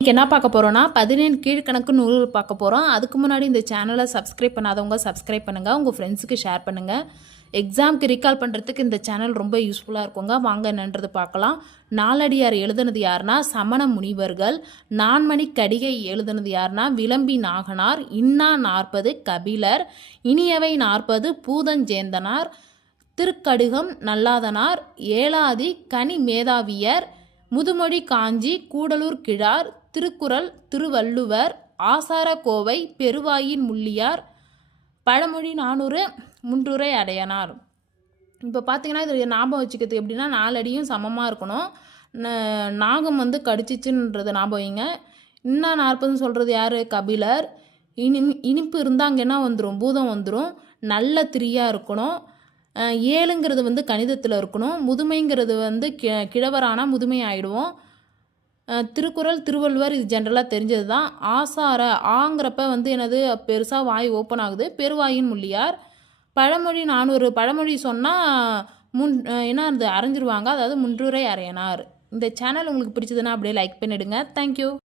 இன்றைக்கி என்ன பார்க்க போகிறோன்னா 17 கீழ்கணக்கு நூல் பார்க்க போகிறோம். அதுக்கு முன்னாடி இந்த சேனலை சப்ஸ்கிரைப் பண்ணாதவங்க சப்ஸ்கிரைப் பண்ணுங்கள், உங்கள் ஃப்ரெண்ட்ஸுக்கு ஷேர் பண்ணுங்கள். எக்ஸாமுக்கு ரீகால் பண்ணுறதுக்கு இந்த சேனல் ரொம்ப யூஸ்ஃபுல்லாக இருக்குங்க. வாங்க என்னன்றது பார்க்கலாம். நாலடியார் எழுதுனது யாருன்னா சமண முனிவர்கள். நான்மணி கடிகை எழுதுனது யாருன்னா விளம்பி நாகனார். இன்னா 40 கபிலர். இனியவை 40 பூதஞ்சேந்தனார். திருக்கடுகம் நல்லாதனார். ஏலாதி கனி மேதாவியர். முதுமொழி காஞ்சி கூடலூர் கிழார். திருக்குறள் திருவள்ளுவர். ஆசார கோவை பெருவாயின் முள்ளியார். பழமொழி 400 முன்றுரை அடையனார். இப்போ பார்த்தீங்கன்னா இது ஞாபகம் வச்சுக்கிறதுக்கு எப்படின்னா 4 அடியும் சமமாக இருக்கணும். நாகம் கடிச்சிச்சுன்றது ஞாபகம் வைங்க. இன்னும் 40 சொல்கிறது யார்? கபிலர். இனிப்பு இருந்தாங்கன்னா வந்துடும், பூதம் வந்துடும். நல்ல திரியாக இருக்கணும். 7ங்கிறது கணிதத்தில் இருக்கணும். முதுமைங்கிறது கிழவரான முதுமை ஆகிடுவோம். திருக்குறள் திருவள்ளுவர் இது ஜென்ரலாக தெரிஞ்சது தான். ஆசார ஆங்கிறப்ப என்னது பெருசாக வாய் ஓப்பன் ஆகுது, பெருவாயின் முள்ளியார். பழமொழி 400 பழமொழி சொன்னால் என்ன அது அரைஞ்சிருவாங்க, அதாவது முன்றுரை அறையனார். இந்த சேனல் உங்களுக்கு பிடிச்சதுன்னா அப்படியே லைக் பண்ணிவிடுங்க. தேங்க்யூ.